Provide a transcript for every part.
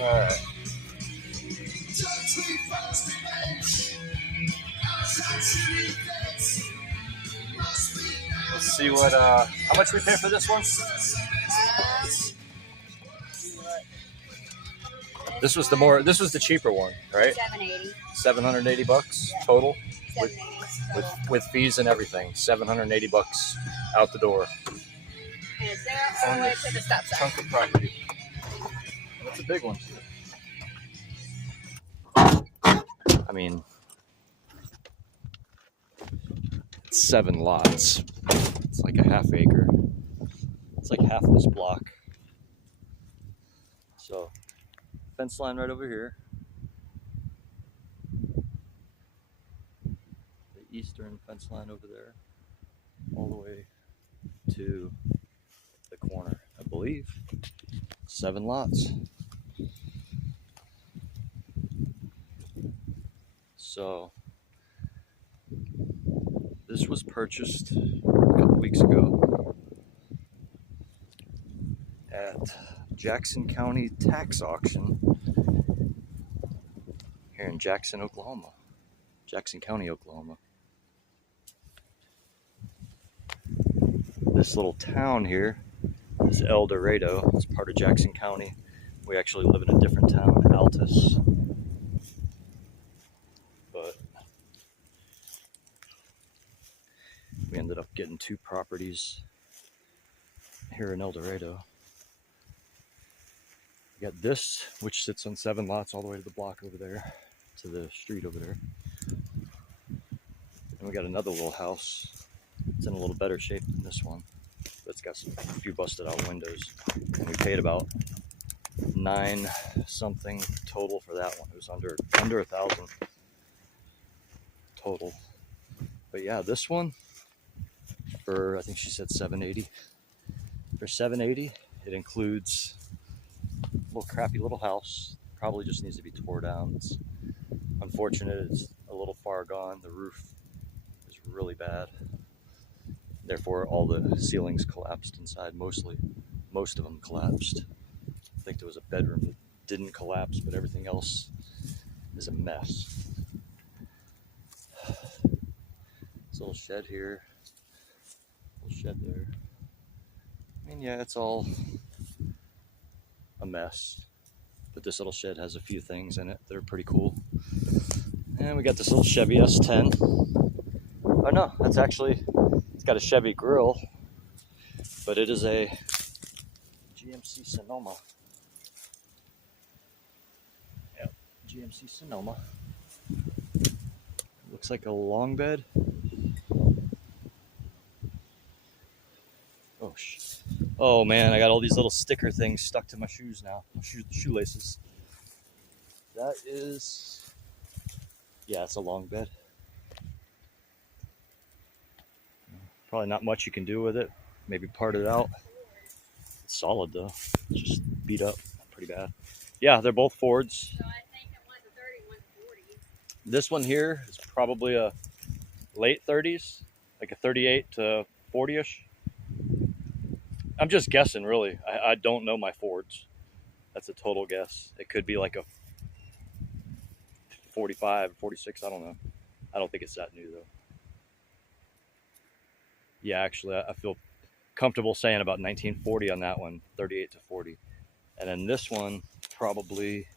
Alright. Let's see what, how much we pay for this one? This was the cheaper one, right? $780 Yeah. total. $780. With fees and everything. $780 out the door. And it's there all the way to the stop sign. Chunk of property. That's a big one. I mean, 7 lots. It's like a half acre. It's like half this block. So, fence line right over here. The eastern fence line over there. All the way to the corner, I believe. 7 lots. So, this was purchased a couple weeks ago at Jackson County tax auction here in Jackson, Oklahoma. Jackson County, Oklahoma. This little town here is Eldorado. It's part of Jackson County. We actually live in a different town, Altus. But we ended up getting 2 properties here in Eldorado. We got this, which sits on 7 lots all the way to the block over there, to the street over there. And we got another little house. It's in a little better shape than this one, but it's got a few busted out windows. And we paid about $9 something total for that one. It was under $1,000 total. But yeah, this one for, I think she said $780. For $780, it includes a little crappy little house. Probably just needs to be tore down. It's unfortunate. It's a little far gone. The roof is really bad. Therefore, all the ceilings collapsed inside. Most of them collapsed. I think there was a bedroom that didn't collapse, but everything else is a mess. This little shed here, little shed there. I mean, yeah, it's all a mess, but this little shed has a few things in it that are pretty cool. And we got this little Chevy S10. Oh no, that's actually, it's got a Chevy grill, but it is a GMC Sonoma. Yep, GMC Sonoma. Looks like a long bed. Oh, oh man, I got all these little sticker things stuck to my shoes now. My shoelaces. That is, yeah, it's a long bed. Probably not much you can do with it. Maybe part it out. It's solid though. It's just beat up pretty bad. Yeah, they're both Fords. So I think it was a 30, one's 40. This one here is probably a late 30s, like a 38 to 40-ish. I'm just guessing, really. I don't know my Fords. That's a total guess. It could be like a 45, 46, I don't know. I don't think it's that new though. Yeah, actually, I feel comfortable saying about 1940 on that one, 38 to 40. And then this one, probably,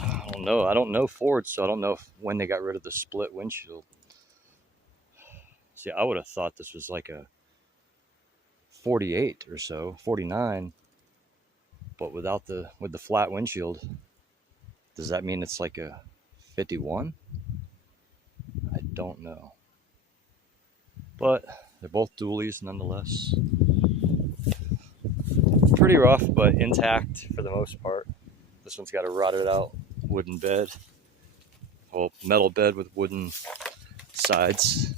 I don't know. I don't know Ford, so I don't know when they got rid of the split windshield. See, I would have thought this was like a 48 or so, 49, but with the flat windshield. Does that mean it's like a 51? I don't know. But they're both dualies nonetheless. Pretty rough, but intact for the most part. This one's got a rotted out wooden bed. Well, metal bed with wooden sides.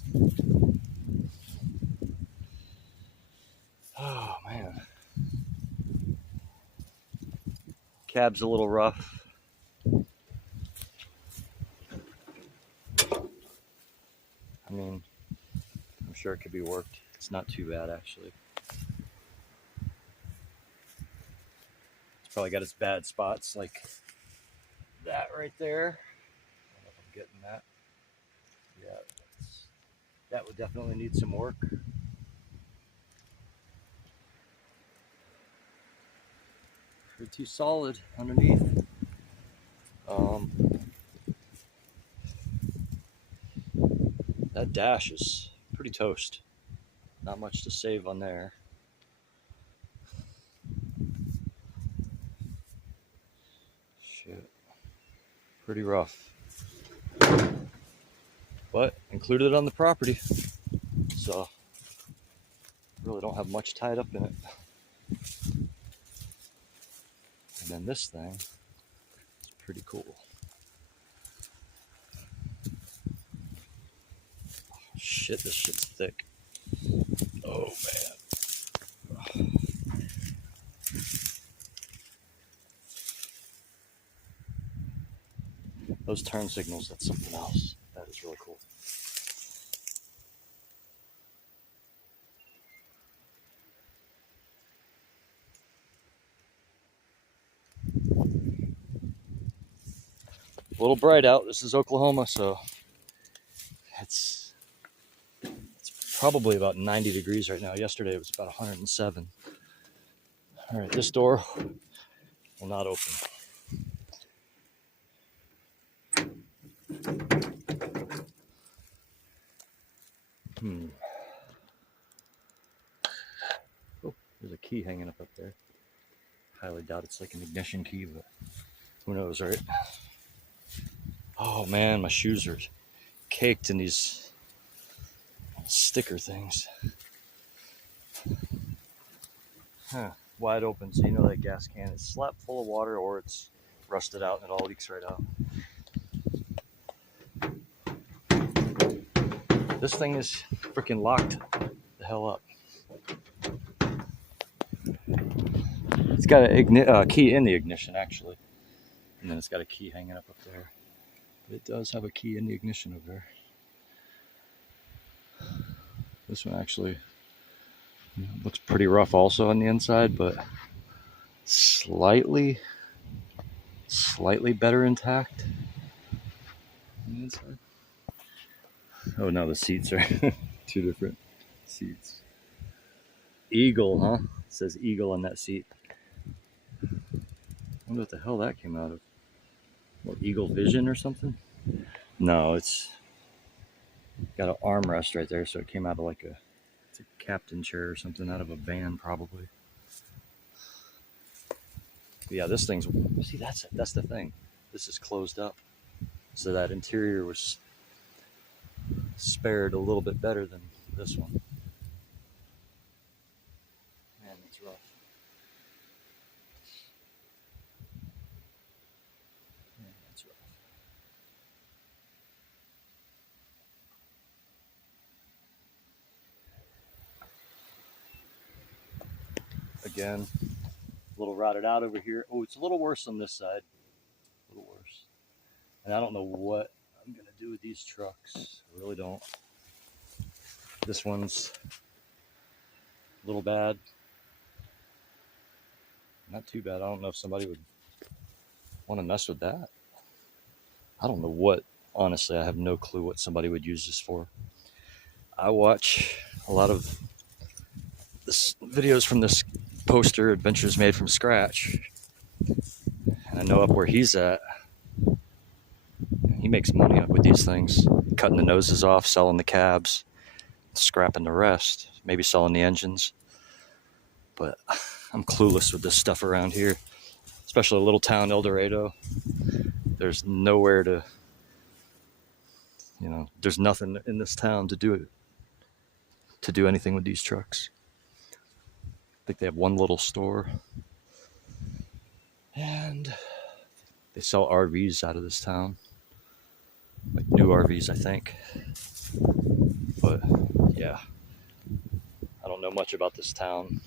Oh man. Cab's a little rough. I mean, I'm sure it could be worked. It's not too bad actually. Probably got its bad spots like that right there. I don't know if I'm getting that. Yeah, that would definitely need some work. Pretty solid underneath. Um, that dash is pretty toast. Not much to save on there. Shit. Pretty rough. But included on the property. So really don't have much tied up in it. And then this thing is pretty cool. Shit, this shit's thick. Oh man. Those turn signals, that's something else. That is really cool. A little bright out. This is Oklahoma, so it's probably about 90 degrees right now. Yesterday it was about 107. All right, this door will not open. Oh, there's a key hanging up there. Highly doubt it's like an ignition key, but who knows, right? Oh man, my shoes are caked in these sticker things. Huh. Wide open, so you know that gas can is slapped full of water or it's rusted out and it all leaks right out. This thing is freaking locked the hell up. It's got a key in the ignition actually, and then it's got a key hanging up there. But it does have a key in the ignition over there. This one actually looks pretty rough also on the inside, but slightly better intact on the inside. Oh no, the seats are two different seats. Eagle, huh? It says Eagle on that seat. I wonder what the hell that came out of. What, Eagle Vision or something? No, it's got an armrest right there, so it came out of like it's a captain chair or something out of a van probably. But yeah, this thing's, see, that's the thing. This is closed up, so that interior was spared a little bit better than this one. Man, it's rough. Man, that's rough. Again, a little rotted out over here. Oh, it's a little worse on this side. A little worse. And I don't know what I'm going to do with these trucks. I really don't. This one's a little bad. Not too bad. I don't know if somebody would want to mess with that. I don't know what. Honestly, I have no clue what somebody would use this for. I watch a lot of videos from this poster, Adventures Made from Scratch. And I know up where he's at, he makes money up with these things, cutting the noses off, selling the cabs, scrapping the rest, maybe selling the engines. But I'm clueless with this stuff around here, especially a little town, Eldorado. There's nowhere to, there's nothing in this town to do anything with these trucks. I think they have one little store, and they sell RVs out of this town, like new RVs, I think. But yeah, I don't know much about this town.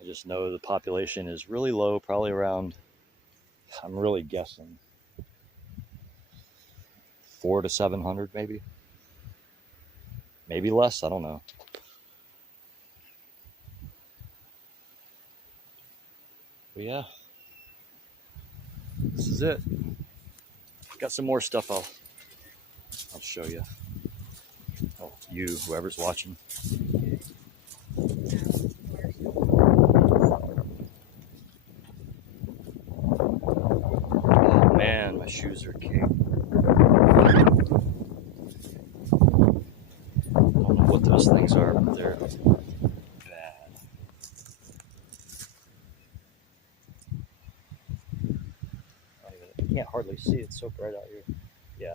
I just know the population is really low, probably around, I'm really guessing, 400 to 700 maybe less, I don't know. But yeah, this is it. Got some more stuff I'll show you. Oh, you, whoever's watching. Oh man, my shoes are caked. I don't know what those things are, but they're bad. I can't hardly see. It's so bright out here. Yeah.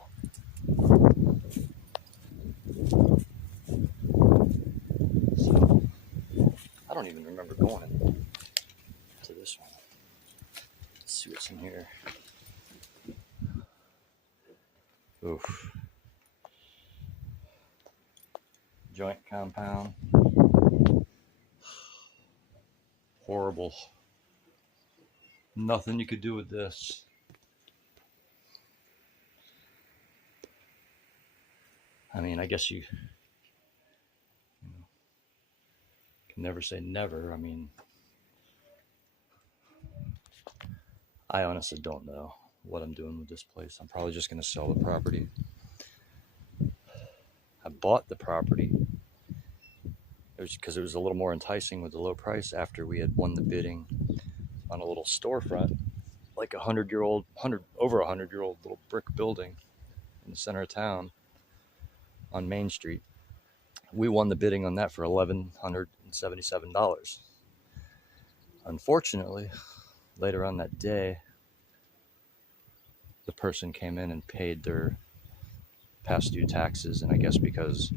So I don't even remember going to this one. Let's see what's in here. Oof. Joint compound. Horrible. Nothing you could do with this. I mean, I guess you know, can never say never. I mean, I honestly don't know what I'm doing with this place. I'm probably just going to sell the property. I bought the property. It was because it was a little more enticing with the low price after we had won the bidding on a little storefront, like a 100-year-old, over 100-year-old little brick building in the center of town on Main Street. We won the bidding on that for $1,177. Unfortunately, later on that day, the person came in and paid their past due taxes, and I guess because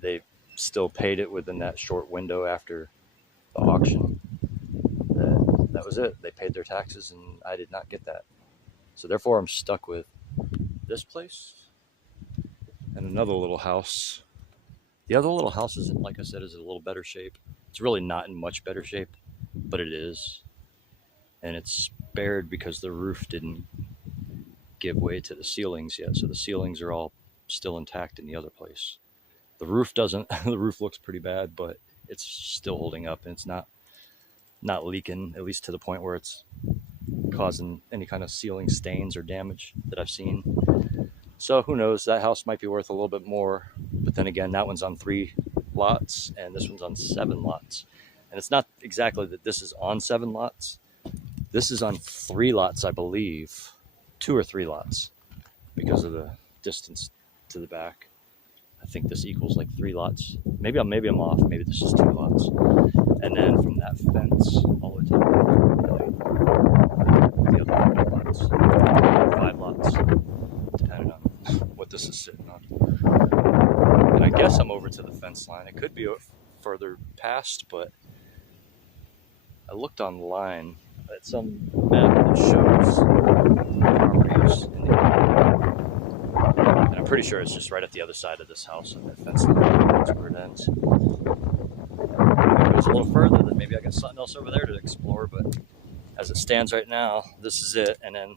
they still paid it within that short window after the auction, that was it. They paid their taxes, and I did not get that. So therefore, I'm stuck with this place and another little house. The other little house is, like I said, is in a little better shape. It's really not in much better shape, but it is. And it's spared because the roof didn't give way to the ceilings yet. So the ceilings are all still intact in the other place. The roof doesn't. The roof looks pretty bad, but it's still holding up, and it's not leaking, at least to the point where it's causing any kind of ceiling stains or damage that I've seen. So who knows? That house might be worth a little bit more. But then again, that one's on 3 lots, and this one's on 7 lots. And it's not exactly that this is on 7 lots. This is on 3 lots, I believe. 2 or 3 lots because of the distance to the back. I think this equals like 3 lots. Maybe I'm off. Maybe this is 2 lots. And then from that fence all the way to the other 4 lots, 5 lots, depending on what this is sitting on. And I guess I'm over to the fence line. It could be further past, but I looked online at some map that shows properties in the area. And I'm pretty sure it's just right at the other side of this house on that fence line. That's where it ends. If it goes a little further, then maybe I got something else over there to explore, but as it stands right now, this is it. And then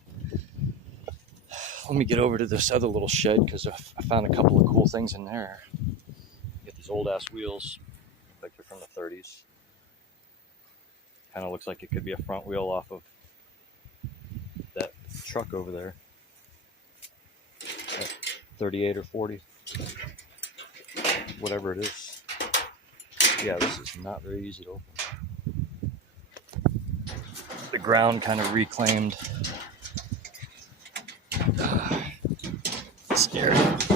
let me get over to this other little shed because I found a couple of cool things in there. Get these old ass wheels, like they're from the 30s. Kind of looks like it could be a front wheel off of that truck over there. 38 or 40, whatever it is. Yeah, this is not very easy to open. The ground kind of reclaimed. Scary. Let's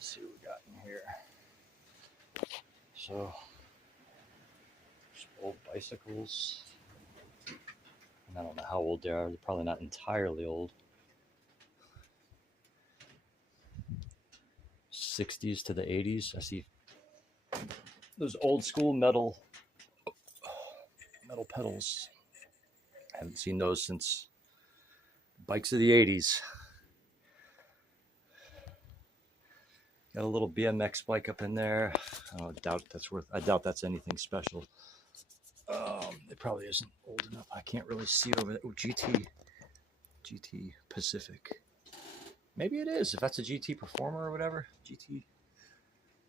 see what we got in here. So, old bicycles. And I don't know how old they are. They're probably not entirely old. 60s to the 80s. I see those old school metal pedals. I haven't seen those since bikes of the 80s. Got a little BMX bike up in there. I doubt that's anything special. It probably isn't old enough. I can't really see over there. Oh, GT Pacific. Maybe it is. If that's a GT Performer or whatever. GT.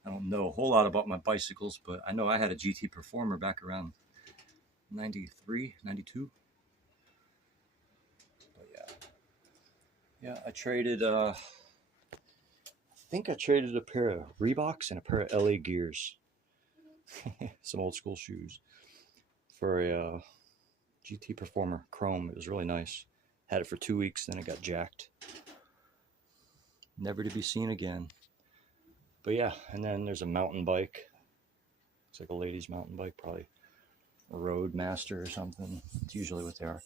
I don't know a whole lot about my bicycles, but I know I had a GT Performer back around 93, 92. But yeah, I traded. I think I traded a pair of Reeboks and a pair of LA Gears, some old school shoes, for a GT Performer Chrome. It was really nice. Had it for 2 weeks, then it got jacked. Never to be seen again. But yeah, and then there's a mountain bike. It's like a lady's mountain bike, probably a Roadmaster or something. It's usually what they are.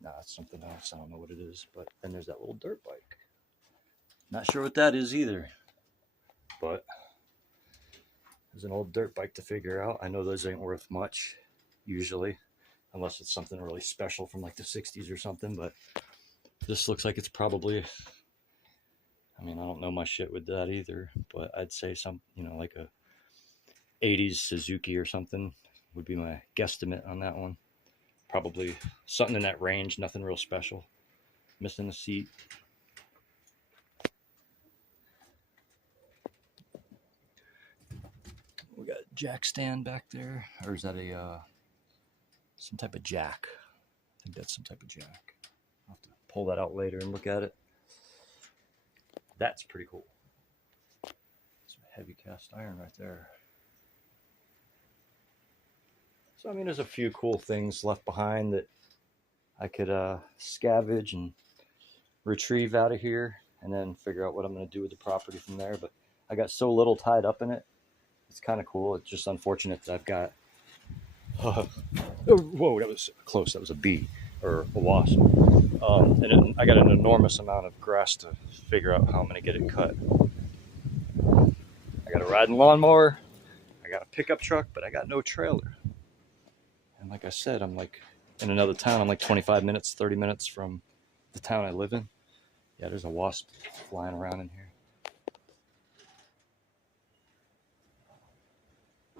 Nah, it's something else. I don't know what it is. But then there's that little dirt bike. Not sure what that is either. But there's an old dirt bike to figure out. I know those ain't worth much, usually, unless it's something really special from like the 60s or something. But this looks like it's probably, I mean, I don't know my shit with that either, but I'd say some, like a 80s Suzuki or something would be my guesstimate on that one. Probably something in that range, nothing real special. Missing the seat. We got a jack stand back there, or is that a some type of jack? I think that's some type of jack. I'll have to pull that out later and look at it. That's pretty cool. Some heavy cast iron right there. So, I mean, there's a few cool things left behind that I could scavenge and retrieve out of here and then figure out what I'm going to do with the property from there. But I got so little tied up in it. It's kind of cool. It's just unfortunate that I've got... whoa, that was close. That was a bee or a wasp. And I got an enormous amount of grass to figure out how I'm going to get it cut. I got a riding lawnmower. I got a pickup truck, but I got no trailer. And like I said, I'm like in another town. I'm like 25 minutes, 30 minutes from the town I live in. Yeah, there's a wasp flying around in here.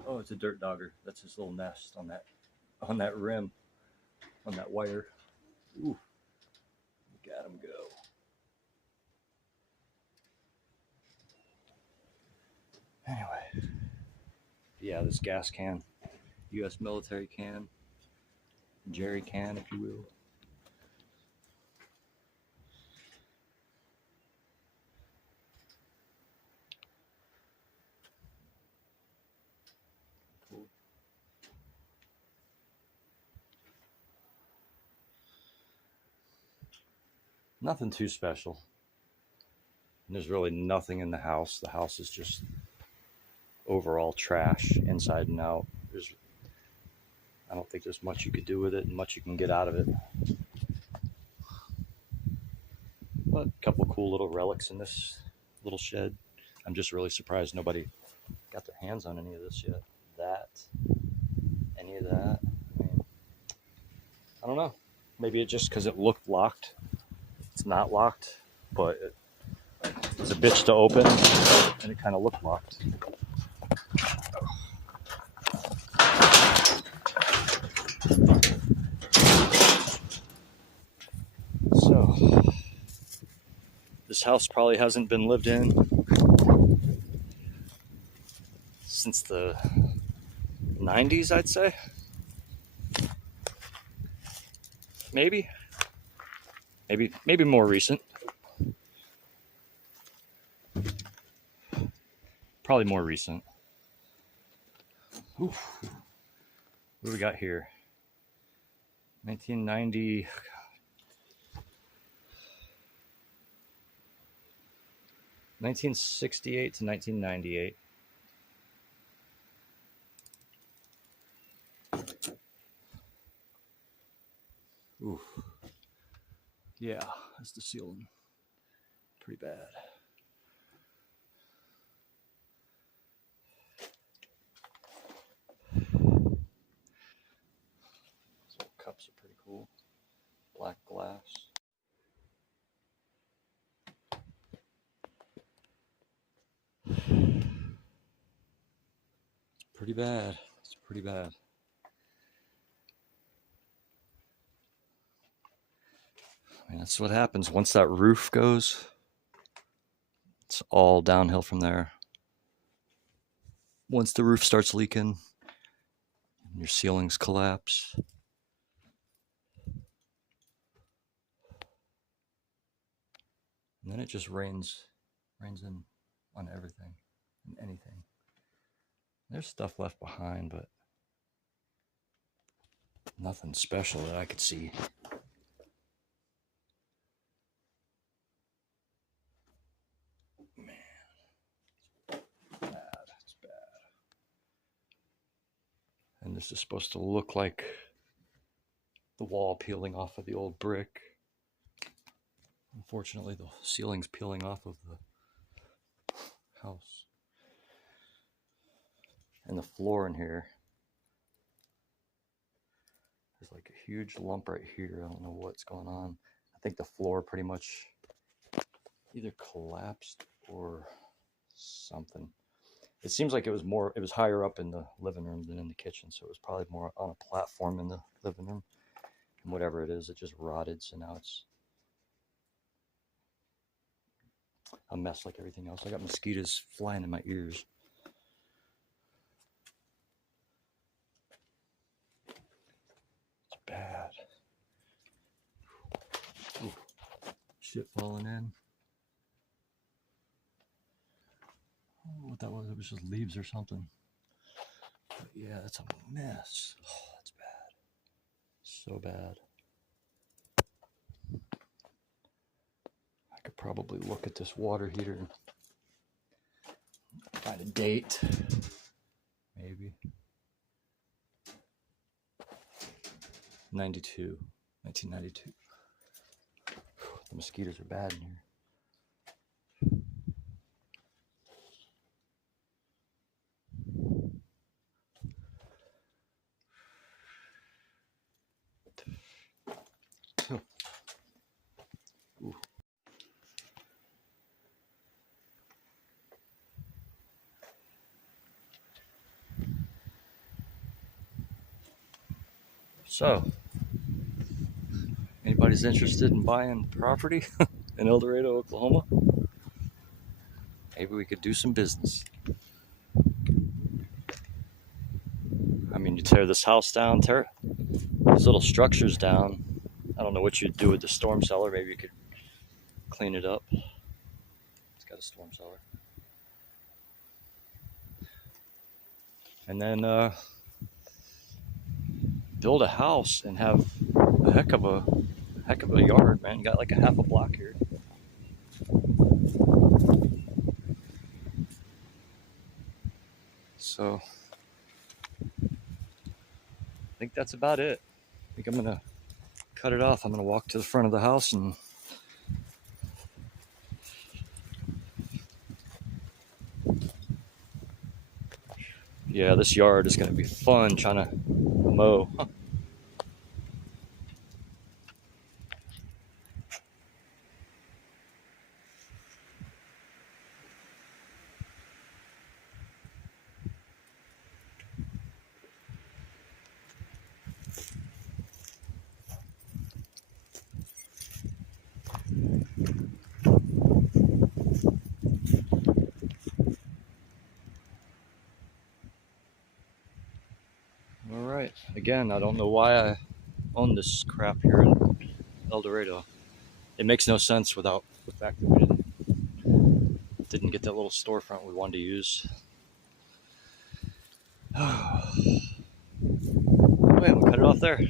Oh, it's a dirt dogger. That's his little nest on that rim, on that wire. Ooh, look at him go. Anyway, yeah, this gas can, U.S. military can, jerry can, if you will. Cool. Nothing too special. And there's really nothing in the house. The house is just overall trash, inside and out. I don't think there's much you could do with it and much you can get out of it. But a couple cool little relics in this little shed. I'm just really surprised nobody got their hands on any of this yet. Any of that. I mean, I don't know. Maybe it's just because it looked locked. It's not locked, but it was a bitch to open, and it kind of looked locked. So, this house probably hasn't been lived in since the 90s, I'd say. Maybe more recent. Probably more recent. Oof. What do we got here? 1990. 1968 to 1998. Ooh. Yeah, that's the ceiling. Pretty bad. These little cups are pretty cool. Black glass. Pretty bad. It's pretty bad. I mean, that's what happens once that roof goes. It's all downhill from there. once the roof starts leaking, your ceilings collapse. And then it just rains in on everything and anything. There's stuff left behind, but nothing special that I could see. Man, it's bad. And this is supposed to look like the wall peeling off of the old brick. Unfortunately, the ceiling's peeling off of the house. And the floor in here, there's like a huge lump right here. I don't know what's going on. I think the floor pretty much either collapsed or something. It seems like it was higher up in the living room than in the kitchen, so it was probably more on a platform in the living room. And whatever it is, it just rotted, so now it's a mess like everything else. I got mosquitoes flying in my ears. It's bad. Ooh, shit falling in. I don't know what that was. It was just leaves or something. But yeah, that's a mess. Oh, that's bad. So bad. I could probably look at this water heater and find a date. Maybe. 1992. The mosquitoes are bad in here. Ooh. So, anybody's interested in buying property in Eldorado, Oklahoma? Maybe we could do some business. I mean, you tear this house down, tear these little structures down. I don't know what you'd do with the storm cellar. Maybe you could clean it up. It's got a storm cellar. And then build a house and have a heck of a yard, man. You got like a half a block here. So I think that's about it. I think I'm gonna cut it off. I'm gonna walk to the front of the house and yeah, this yard is gonna be fun trying to mow. All right. Again, I don't know why I own this crap here in Eldorado. It makes no sense without the fact that we didn't get that little storefront we wanted to use. Anyway, we'll cut it off there.